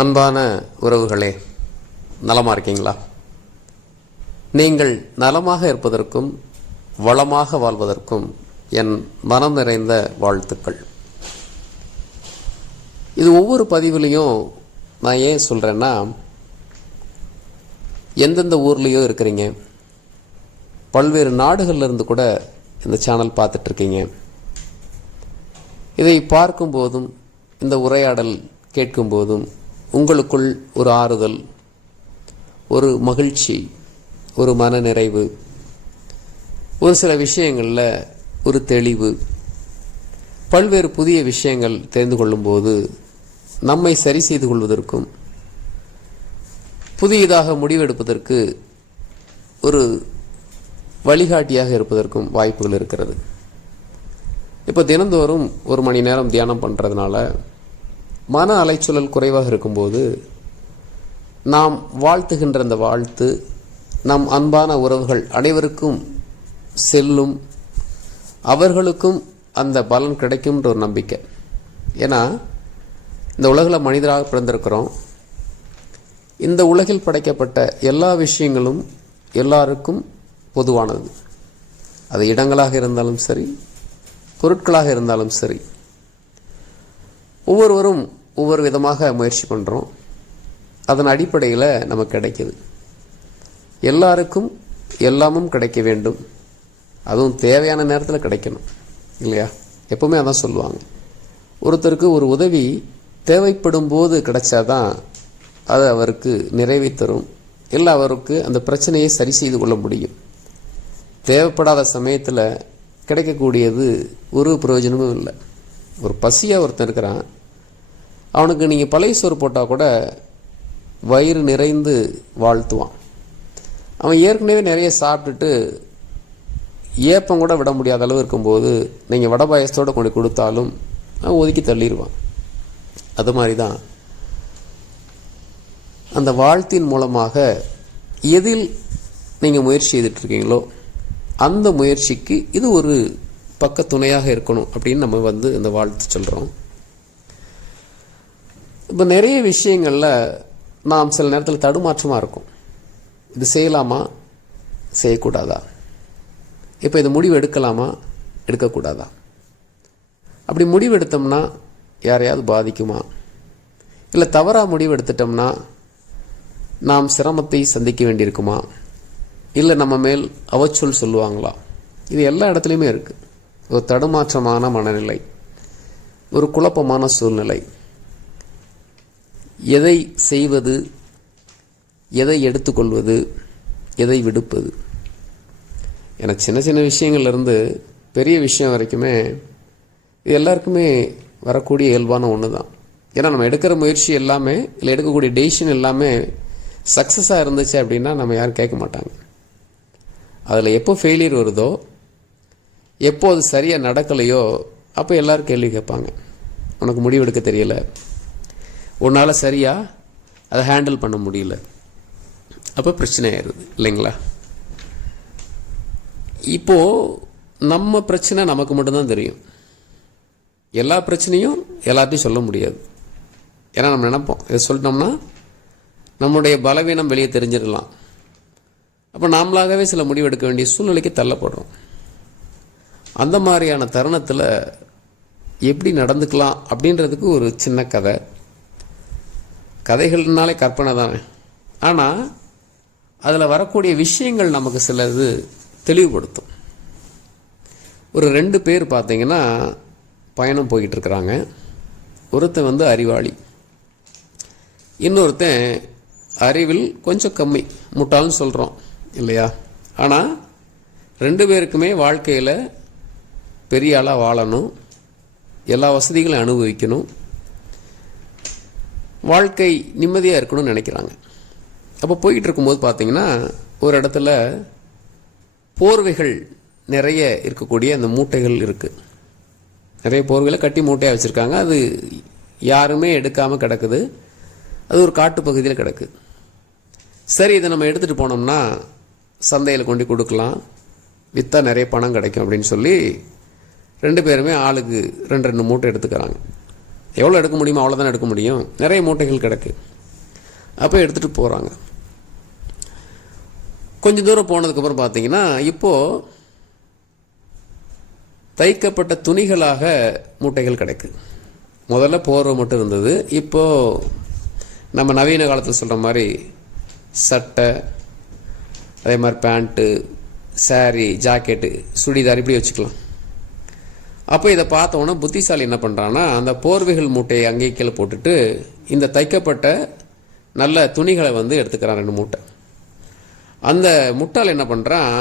அன்பான உறவுகளே நலமாக இருக்கீங்களா? நீங்கள் நலமாக இருப்பதற்கும் வளமாக வாழ்வதற்கும் என் மனம் நிறைந்த வாழ்த்துக்கள். இது ஒவ்வொரு பதிவுலையும் நான் ஏன் சொல்கிறேன்னா எந்தெந்த ஊர்லேயோ இருக்கிறீங்க பல்வேறு நாடுகளில் இருந்து கூட இந்த சேனல் பார்த்துட்ருக்கீங்க. இதை பார்க்கும்போதும் இந்த உரையாடல் கேட்கும்போதும் உங்களுக்குள் ஒரு ஆறுதல் ஒரு மகிழ்ச்சி ஒரு மனநிறைவு ஒரு சில விஷயங்களில் ஒரு தெளிவு. பல்வேறு புதிய விஷயங்கள் தெரிந்து கொள்ளும்போது நம்மை சரி செய்து கொள்வதற்கும் புதியதாக முடிவெடுப்பதற்கு ஒரு வழிகாட்டியாக இருப்பதற்கும் வாய்ப்புகள் இருக்கிறது. இப்போ தினந்தோறும் ஒரு மணி நேரம் தியானம் பண்ணுறதுனால மன அலைச்சூழல் குறைவாக இருக்கும்போது நாம் வாழ்த்துகின்ற அந்த வாழ்த்து நம் அன்பான உறவுகள் அனைவருக்கும் செல்லும் அவர்களுக்கும் அந்த பலன் கிடைக்கும்ன்ற ஒரு நம்பிக்கை. ஏன்னா இந்த உலகில் மனிதராக பிறந்திருக்கிறோம். இந்த உலகில் படைக்கப்பட்ட எல்லா விஷயங்களும் எல்லாருக்கும் பொதுவானது. அது இடங்களாக இருந்தாலும் சரி பொருட்களாக இருந்தாலும் சரி. ஒவ்வொருவரும் ஒவ்வொரு விதமாக முயற்சி பண்ணுறோம் அதன் அடிப்படையில் நமக்கு கிடைக்கிது. எல்லாருக்கும் எல்லாமும் கிடைக்க வேண்டும். அதுவும் தேவையான நேரத்தில் கிடைக்கணும். இல்லையா? எப்பவுமே அதான் சொல்லுவாங்க. ஒருத்தருக்கு ஒரு உதவி தேவைப்படும் போது கிடைச்சாதான் அது அவருக்கு நிறைவை தரும். இல்லை அவருக்கு அந்த பிரச்சனையை சரி செய்து கொள்ள முடியும். தேவைப்படாத சமயத்தில் கிடைக்கக்கூடியது ஒரு பிரயோஜனமும் இல்லை. ஒரு பசியாக ஒருத்தன் இருக்கிறான் அவனுக்கு நீங்கள் பழைய சோறு போட்டால் கூட வயிறு நிறைந்து வாழ்த்துவான். அவன் ஏற்கனவே நிறைய சாப்பிட்டுட்டு ஏப்பம் கூட விட முடியாத அளவு இருக்கும்போது நீங்கள் வட பாயசத்தோடு கொண்டு கொடுத்தாலும் அவன் ஒதுக்கி தள்ளிடுவான். அது மாதிரி தான் அந்த வாழ்த்தின் மூலமாக எதில் நீங்கள் முயற்சி செய்துட்ருக்கீங்களோ அந்த முயற்சிக்கு இது ஒரு பக்க துணையாக இருக்கணும் அப்படின்னு நம்ம வந்து இந்த வாழ்த்து சொல்கிறோம் இப்போ நிறைய விஷயங்களில் நாம் சில நேரத்தில் தடுமாற்றமாக இருக்கும். இது செய்யலாமா? செய்யக்கூடாதா? இப்போ இது முடிவு எடுக்கலாமா? எடுக்கக்கூடாதா? அப்படி முடிவு எடுத்தோம்னா யாரையாவது பாதிக்குமா? இல்லை தவறாக முடிவு எடுத்துட்டோம்னா நாம் சிரமத்தை சந்திக்க வேண்டியிருக்குமா? இல்லை நம்ம மேல் அவச்சொல் சொல்லுவாங்களா? இது எல்லா இடத்துலையுமே இருக்குது ஒரு தடுமாற்றமான மனநிலை. ஒரு குழப்பமான சூழ்நிலை. எதை செய்வது எதை எடுத்துக்கொள்வது எதை விடுப்பது? என சின்ன சின்ன விஷயங்கள்லேருந்து பெரிய விஷயம் வரைக்குமே இது எல்லாருக்குமே வரக்கூடிய இயல்பான ஒன்று தான் ஏன்னா நம்ம எடுக்கிற முயற்சி எல்லாமே இல்லை எடுக்கக்கூடிய டெசிஷன் எல்லாமே சக்ஸஸாக இருந்துச்சு அப்படின்னா நம்ம யாரும் கேட்க மாட்டாங்க. அதில் எப்போ ஃபெயிலியர் வருதோ எப்போ அது சரியாக நடக்கலையோ அப்போ எல்லோரும் கேள்வி கேட்பாங்க. உனக்கு முடிவெடுக்க தெரியலை. உன்னால் சரியாக அதை ஹேண்டில் பண்ண முடியல. அப்போ பிரச்சனை ஆயிடுது இல்லைங்களா? இப்போது நம்ம பிரச்சனை நமக்கு மட்டும்தான் தெரியும். எல்லா பிரச்சனையும் எல்லாத்தையும் சொல்ல முடியாது. ஏன்னா நம்ம நினைப்போம் இதை சொல்லிட்டோம்னா நம்முடைய பலவீனம் வெளியே தெரிஞ்சிடலாம். அப்போ நாமளாகவே சில முடிவு எடுக்க வேண்டிய சூழ்நிலைக்கு தள்ளப்படுறோம். அந்த மாதிரியான தருணத்தில் எப்படி நடந்துக்கலாம் அப்படின்றதுக்கு ஒரு சின்ன கதை. கதைகள்னாலே கற்பனை தானே. ஆனால் அதில் வரக்கூடிய விஷயங்கள் நமக்கு சிலது தெளிவுபடுத்தும். ஒரு ரெண்டு பேர் பார்த்தீங்கன்னா பயணம் போய்கிட்டு இருக்கிறாங்க ஒருத்தன் வந்து அறிவாளி. இன்னொருத்தன் அறிவில் கொஞ்சம் கம்மி. முட்டாள்னு சொல்கிறோம் இல்லையா? ஆனால் ரெண்டு பேருக்குமே வாழ்க்கையில் பெரிய ஆளாக வாழணும். எல்லா வசதிகளையும் அனுபவிக்கணும். வாழ்க்கை நிம்மதியாக இருக்கணும்னு நினைக்கிறாங்க. அப்போ போயிட்டு இருக்கும்போது பார்த்தீங்கன்னா ஒரு இடத்துல போர்வைகள் நிறைய இருக்கக்கூடிய அந்த மூட்டைகள் இருக்குது நிறைய போர்வைகளை கட்டி மூட்டையாக வச்சுருக்காங்க. அது யாருமே எடுக்காமல் கிடக்குது. அது ஒரு காட்டு பகுதியில் கிடக்குது சரி இதை நம்ம எடுத்துகிட்டு போனோம்னா சந்தையில் கொண்டு கொடுக்கலாம். விற்றா நிறைய பணம் கிடைக்கும் அப்படின்னு சொல்லி ரெண்டு பேருமே ஆளுக்கு ரெண்டு ரெண்டு மூட்டை எடுத்துக்கிறாங்க. எவ்வளோ எடுக்க முடியுமோ அவ்வளோதான் எடுக்க முடியும். நிறைய மூட்டைகள் கிடக்கு. அப்போ எடுத்துகிட்டு போகிறாங்க கொஞ்சம் தூரம் போனதுக்கப்புறம் பார்த்தீங்கன்னா இப்போது தைக்கப்பட்ட துணிகளாக மூட்டைகள் கிடைக்குது முதல்ல போர்வை மட்டும் இருந்தது. இப்போது நம்ம நவீன காலத்தில் சொல்கிற மாதிரி சட்டை அதே மாதிரி பேண்ட்டு saree ஜாக்கெட்டு சுடிதார் இப்படி வச்சுக்கலாம். அப்போ இதை பார்த்தோன்னா புத்திசாலி என்ன பண்ணுறான்னா அந்த போர்வைகள் மூட்டையை அங்கேயே கீழே போட்டுட்டு இந்த தைக்கப்பட்ட நல்ல துணிகளை வந்து எடுத்துக்கிறான் ரெண்டு மூட்டை. அந்த முட்டால் என்ன பண்ணுறான்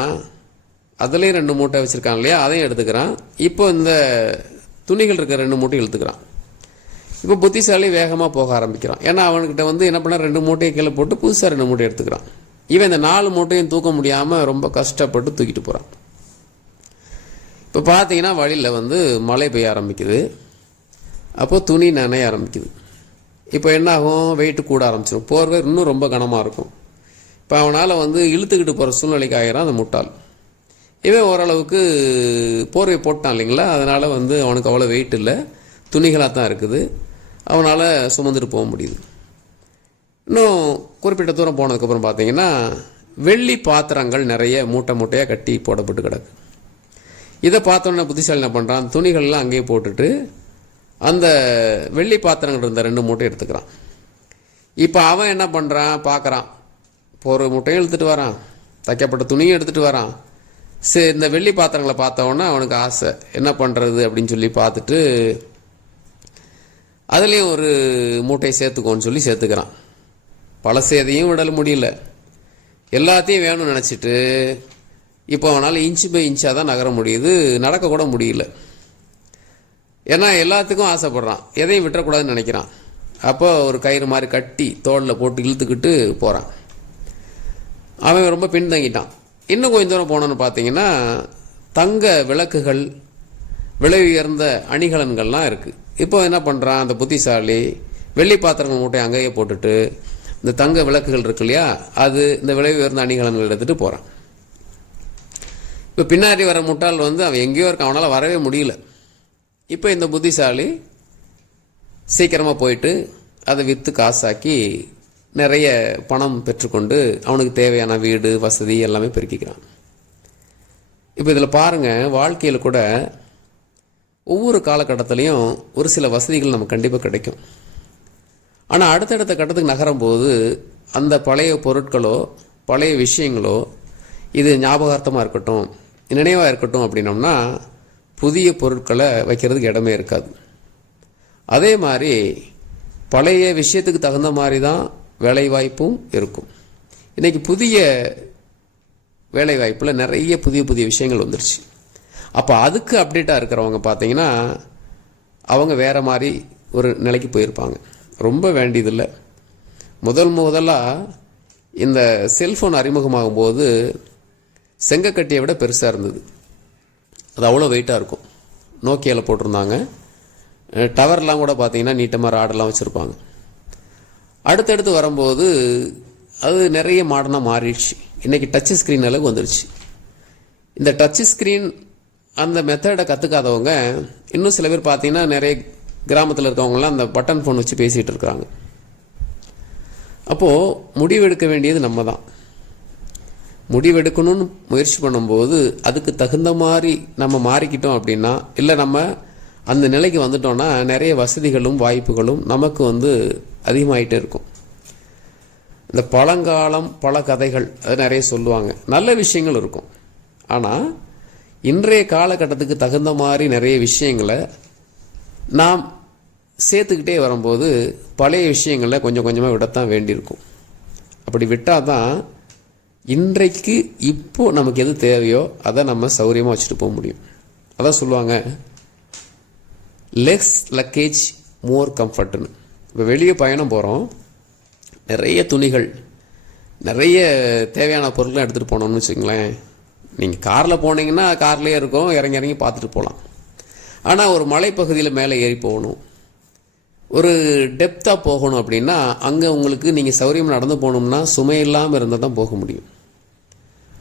அதுலேயும் ரெண்டு மூட்டை வச்சுருக்கான் இல்லையா அதையும் எடுத்துக்கிறான். இப்போ இந்த துணிகள் இருக்கிற ரெண்டு மூட்டையும் எடுத்துக்கிறான் இப்போ புத்திசாலி வேகமாக போக ஆரம்பிக்கிறான். ஏன்னா அவன்கிட்ட வந்து என்ன பண்ண ரெண்டு மூட்டையை கீழே போட்டு புதுசாக ரெண்டு மூட்டை எடுத்துக்கிறான். இவன் இந்த நாலு மூட்டையும் தூக்க முடியாமல் ரொம்ப கஷ்டப்பட்டு தூக்கிட்டு போகிறான் இப்போ பார்த்தீங்கன்னா வழியில் வந்து மழை பெய்ய ஆரம்பிக்குது. அப்போது துணி நனைய ஆரம்பிக்குது. இப்போ என்னாகும்? வெயிட்டு கூட ஆரம்பிச்சிடும் போர்வை இன்னும் ரொம்ப கனமாக இருக்கும். இப்போ அவனால் வந்து இழுத்துக்கிட்டு போகிற சூழ்நிலைக்கு ஆகிறான் அந்த முட்டாள். இவன் ஓரளவுக்கு போர்வை போட்டான் இல்லைங்களா? அதனால் வந்து அவனுக்கு அவ்வளோ வெயிட் இல்லை. துணிகளாக தான் இருக்குது. அவனால் சுமந்துட்டு போக முடியுது. இன்னும் குறிப்பிட்ட தூரம் போனதுக்கப்புறம் பார்த்தீங்கன்னா வெள்ளி பாத்திரங்கள் நிறைய மூட்டை மூட்டையாக கட்டி போடப்பட்டு கிடக்கு. இதை பார்த்தோன்னே புத்திசாலி என்ன பண்ணுறான் துணிகள்லாம் அங்கேயே போட்டுட்டு அந்த வெள்ளி பாத்திரங்கள் இருந்த ரெண்டு மூட்டை எடுத்துக்கிறான். இப்போ அவன் என்ன பண்ணுறான் பார்க்குறான். ஒரு மூட்டையும் எடுத்துகிட்டு வரான். தைக்கப்பட்ட துணியும் எடுத்துகிட்டு வரான். சரி இந்த வெள்ளி பாத்திரங்களை பார்த்தவொன்னே அவனுக்கு ஆசை. என்ன பண்ணுறது அப்படின்னு சொல்லி பார்த்துட்டு அதுலேயும் ஒரு மூட்டையை சேர்த்துக்கோன்னு சொல்லி சேர்த்துக்கிறான். பழசேதையும் விடல முடியல. எல்லாத்தையும் வேணும்னு நினச்சிட்டு இப்போ அவனால் இன்ச்சு பை இன்ச்சாக தான் நகர முடியுது நடக்கக்கூட முடியல. ஏன்னா எல்லாத்துக்கும் ஆசைப்பட்றான். எதையும் விட்டுறக்கூடாதுன்னு நினைக்கிறான். அப்போ ஒரு கயிறு மாதிரி கட்டி தோளில் போட்டு இழுத்துக்கிட்டு போகிறான் அவன் ரொம்ப பின்தங்கிட்டான். இன்னும் கொஞ்சம் தூரம் போனோன்னு பார்த்தீங்கன்னா தங்க விளக்குகள் விலை உயர்ந்த அணிகலன்கள்லாம் இருக்குது இப்போ என்ன பண்ணுறான் அந்த புத்திசாலி வெள்ளி பாத்திரங்கள் மூட்டை அங்கேயே போட்டுட்டு இந்த தங்க விளக்குகள் இருக்கு இல்லையா அது இந்த விலை உயர்ந்த அணிகலன்கள் எடுத்துகிட்டு போகிறான் இப்போ பின்னாடி வர முட்டாள் வந்து அவன் எங்கேயோ இருக்கான் அவனால் வரவே முடியல. இப்போ இந்த புத்திசாலி சீக்கிரமாக போயிட்டு அதை விற்று காசாக்கி நிறைய பணம் பெற்றுக்கொண்டு அவனுக்கு தேவையான வீடு வசதி எல்லாமே பெருக்கிக்கிறான். இப்போ இதில் பாருங்கள் வாழ்க்கையில் கூட ஒவ்வொரு காலகட்டத்திலையும் ஒரு சில வசதிகள் நமக்கு கண்டிப்பாக கிடைக்கும். ஆனால் அடுத்தடுத்த கட்டத்துக்கு நகரும் போது அந்த பழைய பொருட்களோ பழைய விஷயங்களோ இது ஞாபகார்த்தமாக இருக்கட்டும். நினைவாக இருக்கட்டும் அப்படின்னோம்னா புதிய பொருட்களை வைக்கிறதுக்கு இடமே இருக்காது. அதே மாதிரி பழைய விஷயத்துக்கு தகுந்த மாதிரி தான் வேலைவாய்ப்பும் இருக்கும். இன்றைக்கி புதிய வேலைவாய்ப்பில் நிறைய புதிய புதிய விஷயங்கள் வந்துருச்சு. அப்போ அதுக்கு அப்டேட்டாக இருக்கிறவங்க பார்த்தீங்கன்னா அவங்க வேறு மாதிரி ஒரு நிலைக்கு போயிருப்பாங்க. ரொம்ப வேண்டியதில்லை. முதல் முதலாக இந்த செல்ஃபோன் அறிமுகமாகும் போது செங்கக்கட்டியை விட பெருசாக இருந்தது. அது அவ்வளோ வெயிட்டாக இருக்கும். நோக்கியாவில் போட்டிருந்தாங்க. டவர்லாம் கூட பார்த்தீங்கன்னா நீட்டமாக ராடெல்லாம் வச்சுருப்பாங்க. அடுத்தடுத்து வரும்போது அது நிறைய மாடர்னாக மாறிடுச்சு. இன்றைக்கி டச் ஸ்க்ரீன் அளவுக்கு வந்துருச்சு. இந்த டச் ஸ்க்ரீன் அந்த மெத்தடை கற்றுக்காதவங்க இன்னும் சில பேர் பார்த்தீங்கன்னா நிறைய கிராமத்தில் இருக்கவங்களாம் அந்த பட்டன் ஃபோன் வச்சு பேசிகிட்டு இருக்கிறாங்க அப்போது முடிவெடுக்க வேண்டியது நம்ம தான் முடிவெடுக்கணும்னு முயற்சி பண்ணும்போது அதுக்கு தகுந்த மாதிரி நம்ம மாறிக்கிட்டோம் அப்படின்னா இல்லை நம்ம அந்த நிலைக்கு வந்துட்டோம்னா நிறைய வசதிகளும் வாய்ப்புகளும் நமக்கு வந்து அதிகமாயிட்டே இருக்கும். இந்த பழங்காலம் பல கதைகள் அது நிறைய சொல்லுவாங்க. நல்ல விஷயங்கள் இருக்கும். ஆனால் இன்றைய காலகட்டத்துக்கு தகுந்த மாதிரி நிறைய விஷயங்களை நாம் சேர்த்துக்கிட்டே வரும்போது பழைய விஷயங்களை கொஞ்சம் கொஞ்சமாக விடத்தான் வேண்டியிருக்கும். அப்படி விட்டால் தான் இன்றைக்கு இப்போ நமக்கு எது தேவையோ அதை நம்ம சௌரியமாக வச்சுட்டு போக முடியும். அதான் சொல்லுவாங்க லெஸ் லக்கேஜ் மோர் கம்ஃபர்ட்னு இப்போ வெளியே பயணம் போகிறோம் நிறைய துணிகள் நிறைய தேவையான பொருட்களை எடுத்துகிட்டு போனோம்னு வச்சுங்களேன் நீங்கள் காரில் போனீங்கன்னா கார்லேயே இருக்கும் இறங்கி இறங்கி பார்த்துட்டு போகலாம் ஆனால் ஒரு மலைப்பகுதியில் மேலே ஏறி போகணும். ஒரு டெப்த்தாக போகணும் அப்படின்னா அங்கே உங்களுக்கு நீங்கள் சௌரியம் நடந்து போகணும்னா சுமை இல்லாமல் இருந்தால் தான் போக முடியும்.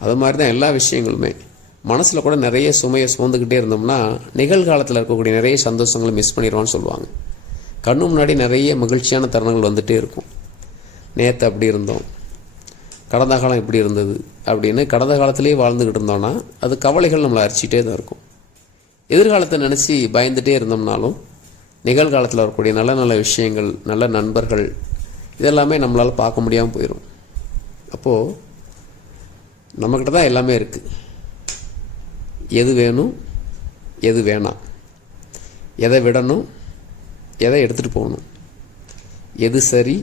அது மாதிரி தான் எல்லா விஷயங்களுமே. மனசில் கூட நிறைய சுமையை சுமந்துக்கிட்டே இருந்தோம்னா நிகழ்காலத்தில் இருக்கக்கூடிய நிறைய சந்தோஷங்களை மிஸ் பண்ணிடுவான்னு சொல்லுவாங்க. கண்ணு முன்னாடி நிறைய மகிழ்ச்சியான தருணங்கள் வந்துகிட்டே இருக்கும். நேற்று அப்படி இருந்தோம். கடந்த காலம் இப்படி இருந்தது அப்படின்னு கடந்த காலத்திலேயே வாழ்ந்துக்கிட்டு இருந்தோம்னா அது கவலைகள் நம்மளை அரிச்சிட்டே தான் இருக்கும். எதிர்காலத்தை நினச்சி பயந்துட்டே இருந்தோம்னாலும் நிகழ்காலத்தில் வரக்கூடிய நல்ல நல்ல விஷயங்கள் நல்ல நண்பர்கள் இதெல்லாமே நம்மளால் பார்க்க முடியாமல் போயிடும் அப்போது நம்மக்கிட்ட தான் எல்லாமே இருக்குது எது வேணும் எது வேணாம். எதை விடணும் எதை எடுத்துகிட்டு போகணும். எது சரி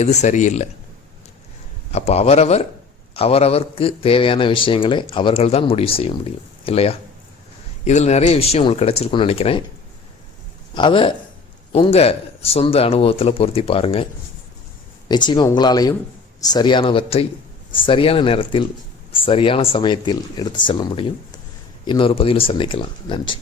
எது சரியில்லை. அப்போ அவரவர் அவரவருக்கு தேவையான விஷயங்களை அவர்கள் தான் முடிவு செய்ய முடியும். இல்லையா? இதில் நிறைய விஷயம் உங்களுக்கு கிடச்சிருக்குன்னு நினைக்கிறேன். அதை உங்கள் சொந்த அனுபவத்தில் பொருத்தி பாருங்கள் நிச்சயமாக உங்களாலையும் சரியானவற்றை சரியான நேரத்தில் சரியான சமயத்தில் எடுத்து செல்ல முடியும். இன்னொரு பதிவில் சந்திக்கலாம். நன்றி.